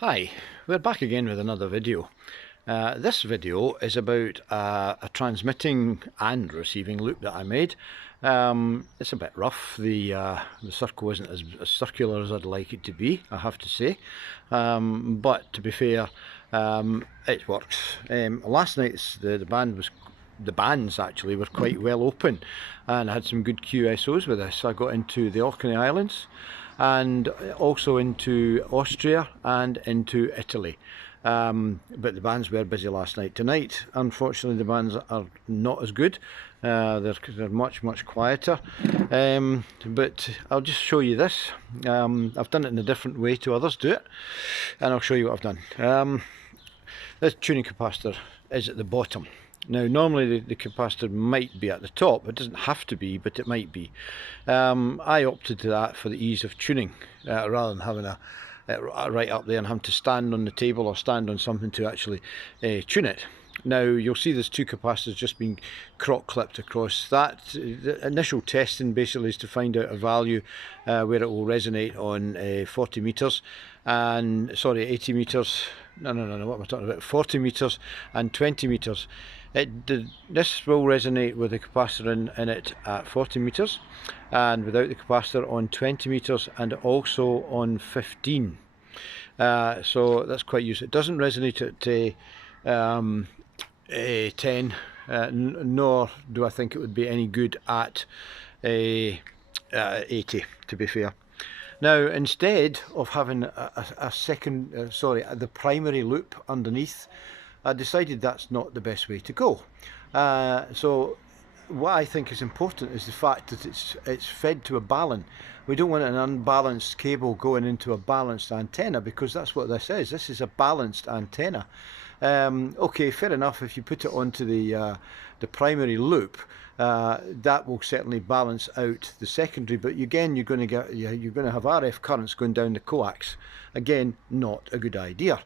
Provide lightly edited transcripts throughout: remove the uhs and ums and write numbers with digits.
Hi, we're back again with another video. This video is about a transmitting and receiving loop that I made. It's a bit rough. The circle isn't as circular as I'd like it to be, I have to say. But to be fair, it works. Last night the bands actually were quite well open, and I had some good QSOs with this. I got into the Orkney Islands and also into Austria and into Italy. But the bands were busy last night. Tonight, unfortunately, the bands are not as good. They're much quieter. But I'll just show you this. I've done it in a different way to others do it, and I'll show you what I've done. This tuning capacitor is at the bottom. Now normally the capacitor might be at the top. It doesn't have to be, but it might be. I opted to that for the ease of tuning, rather than having right up there and having to stand on the table or stand on something to actually tune it. Now you'll see there's two capacitors just being crock clipped across. That the initial testing basically is to find out a value where it will resonate on 40 meters and 80 meters. No, what am I talking about? 40 meters and 20 meters. This will resonate with the capacitor in it at 40 meters and without the capacitor on 20 meters and also on 15. So that's quite useful. It doesn't resonate at 10, nor do I think it would be any good at 80, to be fair. Now, instead of having a second, the primary loop underneath, I decided that's not the best way to go. So what I think is important is the fact that it's fed to a balun. We don't want an unbalanced cable going into a balanced antenna, because that's what this is. This is a balanced antenna. Okay, fair enough. If you put it onto the primary loop, that will certainly balance out the secondary. But again, you're going to have RF currents going down the coax. Again, not a good idea.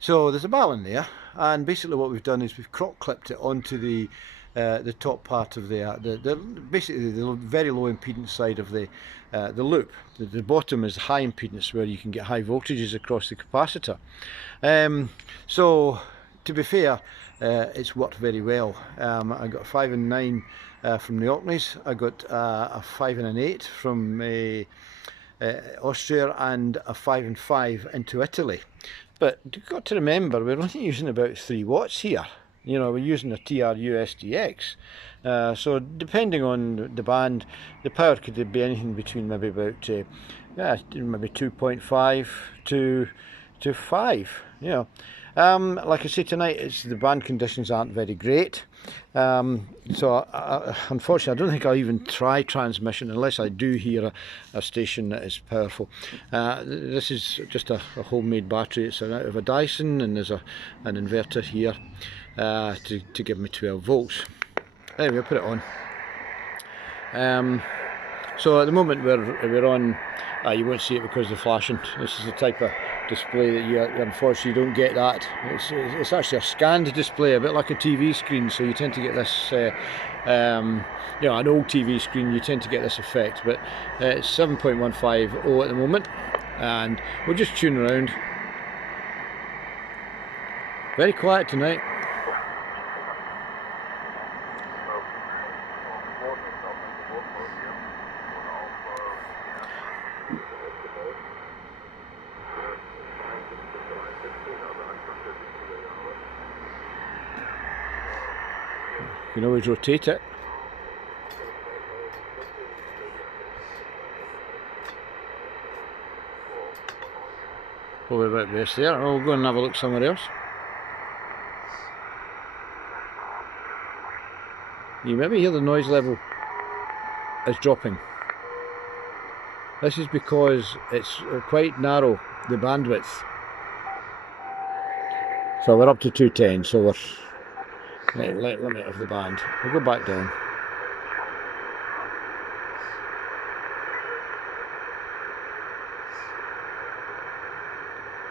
So there's a balun there, and basically what we've done is we've crock clipped it onto the top part of basically the very low impedance side of the loop. The bottom is high impedance, where you can get high voltages across the capacitor. So to be fair, it's worked very well. I got a 5 and 9 from the Orkneys. I got a 5 and an 8 from Austria, and a 5 and 5 into Italy. But you've got to remember, we're only using about 3 watts here. You know, we're using a TRU SDX. So depending on the band, the power could be anything between maybe about maybe 2.5 to 5. You know, like I say, tonight the band conditions aren't very great. So unfortunately, I don't think I'll even try transmission unless I do hear a station that is powerful. This is just a homemade battery. It's out of a Dyson, and there's an inverter here to give me 12 volts. Anyway, I'll put it on. So at the moment we're on. You won't see it because of the flashing. This is the type of display that you unfortunately don't get that. It's actually a scanned display, a bit like a TV screen. So you tend to get this, you know, an old TV screen. You tend to get this effect, but it's 7.150 at the moment, and we'll just tune around. Very quiet tonight. You can always rotate it. Probably about best there. I'll go and have a look somewhere else. You maybe hear the noise level is dropping. This is because it's quite narrow, the bandwidth. So we're up to 210, so we're limit of the band. We'll go back down.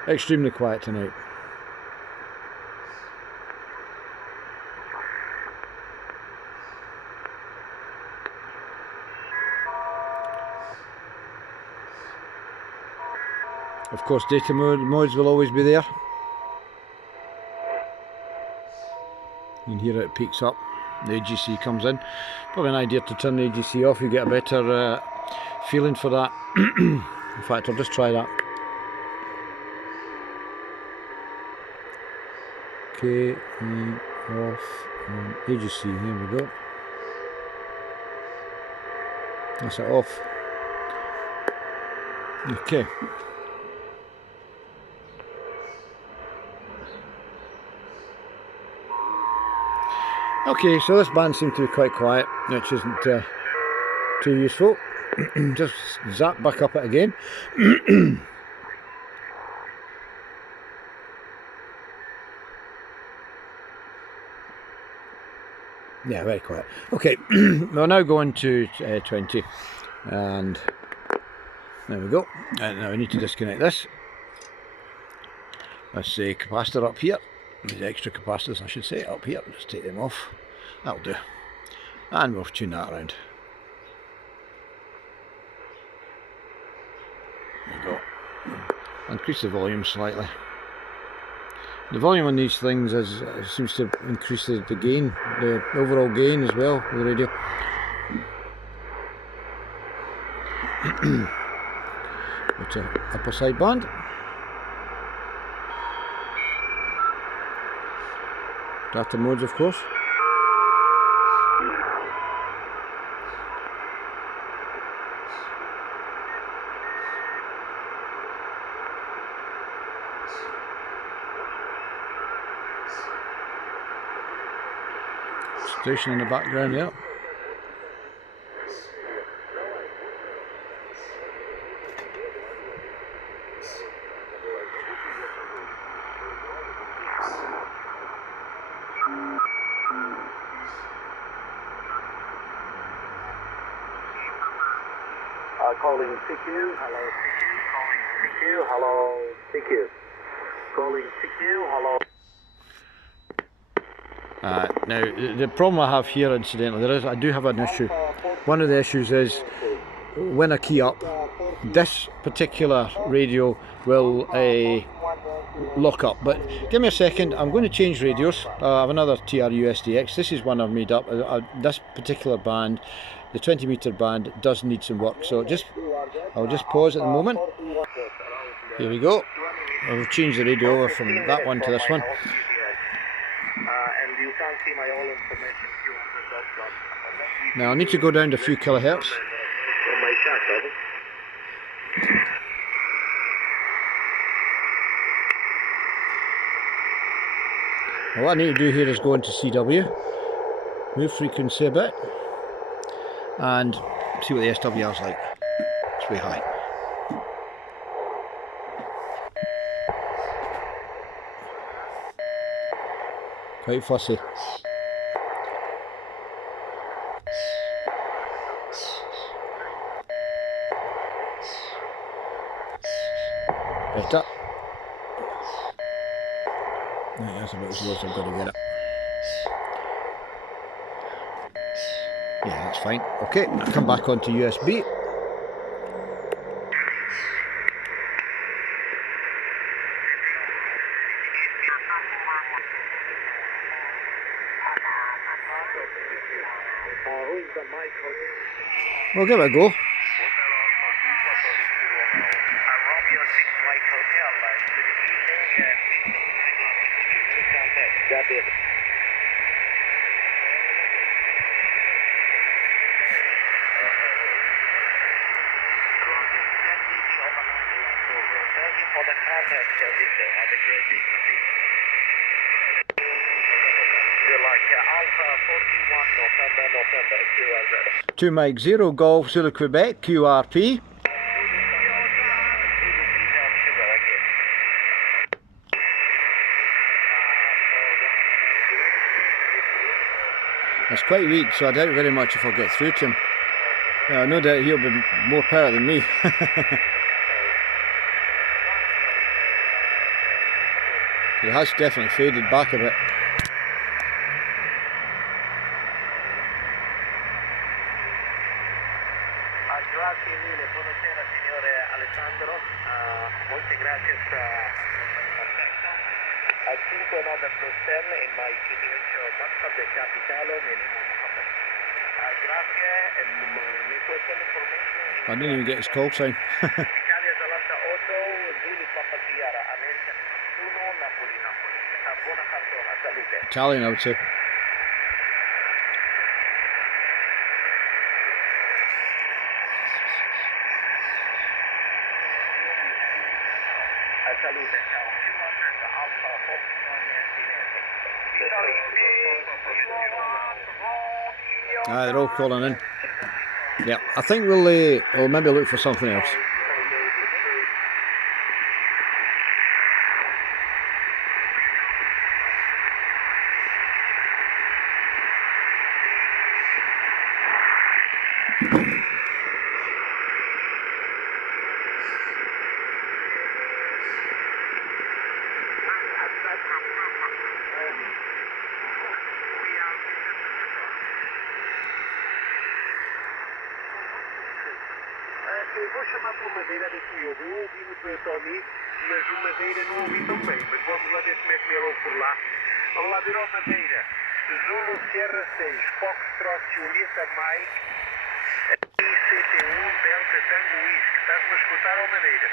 Extremely quiet tonight. Of course, data modes will always be there. You can hear it peaks up, the AGC comes in. Probably an idea to turn the AGC off, you get a better feeling for that. In fact, I'll just try that. Okay, off on AGC, here we go. That's it off. Okay. Okay, so this band seemed to be quite quiet, which isn't too useful. Just zap back up it again. Yeah, very quiet. Okay, we're now going to 20, and there we go. And now we need to disconnect this. Let's say capacitor up here. These extra capacitors, I should say, up here. Just take them off. That'll do. And we'll tune that around. There we go. Increase the volume slightly. The volume on these things seems to increase the gain, the overall gain as well of the radio. Go to upper sideband. Data modes, of course. Station in the background, yeah. Calling CQ, hello CQ, calling CQ, hello CQ, calling CQ, hello. Now, the problem I have here, incidentally, I do have an issue. One of the issues is when I key up, this particular radio will lock up. But give me a second, I'm going to change radios. I have another TRU SDX. This is one I've made up. This particular band, the 20 meter band, does need some work. So I'll just pause at the moment. Here we go. I'll change the radio over from that one to this one. Now I need to go down to a few kilohertz. Well, what I need to do here is go into CW, move frequency a bit, and see what the SWR is like. It's way high. Quite fussy. Better. Right, that's about as low as I've got to get it. Yeah, that's fine. Okay, I'll come back onto USB. We'll give it a go. To Mike 0 Golf Zulu Quebec QRP. It's quite weak, so I doubt very much if I'll get through to him. No doubt he'll be more power than me. It has definitely faded back a bit. I think another plus 10 in my GPH WhatsApp the capital minimum happen. Gracias, and my question information. I didn't even get his call sign. Italia Atalanta 8, Zulu Papa Sierra, America 1, Napoli, Napoli. Buona canzone, salute. Italian, I would say. Salute, ciao. Alfa, They're all calling in. Yeah, I think we'll maybe look for something else. Eu vou chamar por madeira daqui. Eu ouvi muito bem o Tony, mas o madeira não ouvi tão bem. Mas vamos lá ver como é que ele ouve por lá. Vamos lá ver o madeira. Zulu Sierra 6, Foxtrot Julieta Mike, ICT1 Delta Tango Whisky. Estás-me a escutar ou madeira?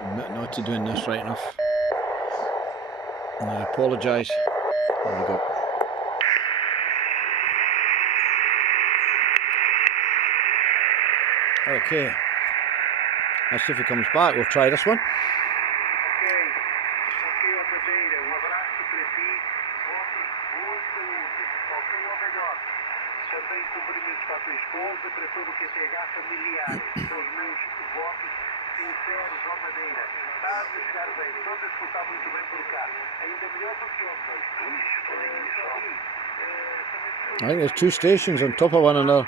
I'm not doing this right enough. And I apologise. There we go. Okay, let's see if he comes back. We'll try this one. Ok, Madeira, abraço para ti, boa saúde, ok, melhor. Também cumprimentos para a tua esposa, para todo o QTH familiar. São os meus votos sinceros, Madeira. Estás a chegar bem, estou a escutar muito bem por cá. Ainda melhor do que ontem. I think there's two stations on top of one another.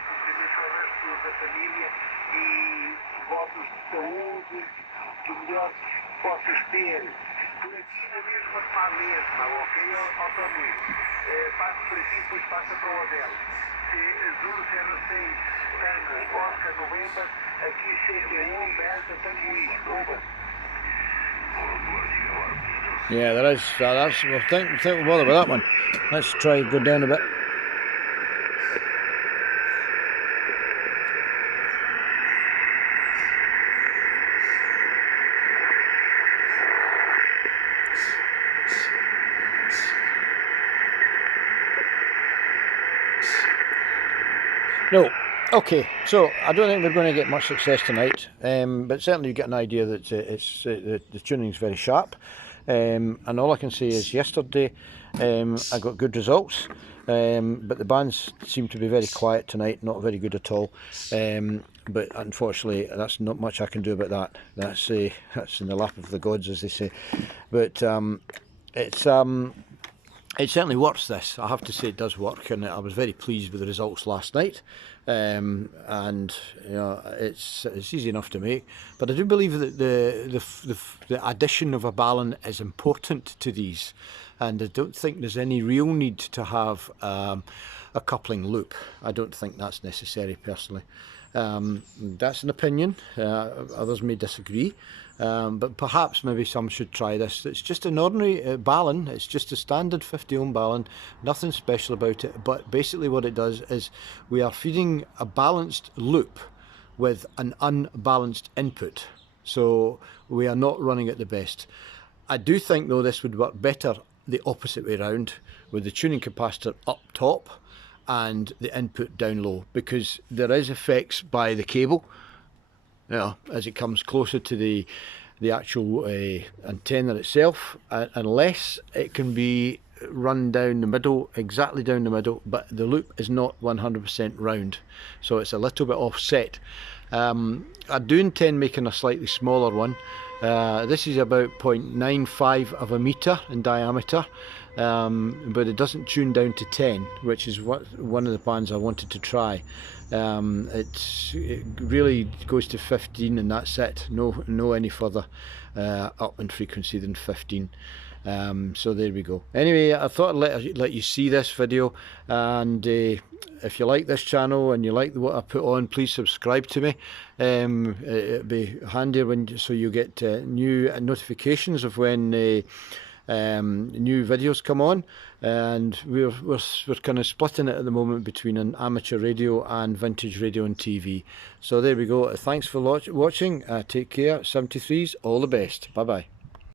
Possas ter por aqui na mesma para a mesma, ok, Tony? Passo para ti, depois passa para o Abel. Zulu 06, Tango, Oscar, November, aqui CT1, Delta, Tango East, over. Yeah, there is. That's. Well, think we'll bother with that one. Let's try go down a bit. No, okay. So I don't think we're going to get much success tonight, but certainly you get an idea that the tuning is very sharp. And all I can say is yesterday I got good results, but the bands seem to be very quiet tonight, not very good at all. But unfortunately, that's not much I can do about that. That's in the lap of the gods, as they say. But it certainly works, this. I have to say it does work, and I was very pleased with the results last night. And you know, it's easy enough to make, but I do believe that the addition of a balun is important to these, and I don't think there's any real need to have a coupling loop. I don't think that's necessary personally. That's an opinion. Others may disagree. But perhaps maybe some should try this. It's just an ordinary balun. It's just a standard 50 ohm balun, nothing special about it, but basically what it does is we are feeding a balanced loop with an unbalanced input, so we are not running at the best. I do think though this would work better the opposite way around, with the tuning capacitor up top and the input down low, because there is effects by the cable, you know, as it comes closer to the actual antenna itself, unless it can be run down the middle, exactly down the middle, but the loop is not 100% round, so it's a little bit offset. I do intend making a slightly smaller one. This is about 0.95 of a meter in diameter, but it doesn't tune down to 10, which is one of the bands I wanted to try. It really goes to 15 and that's it. No any further up in frequency than 15. So there we go. Anyway, I thought I'd let you see this video, and if you like this channel and you like what I put on, please subscribe to me. It'd be handy so you get new notifications of when new videos come on. And we're kind of splitting it at the moment between an amateur radio and vintage radio and TV. So there we go. Thanks for watching. Take care. 73s, all the best. Bye bye.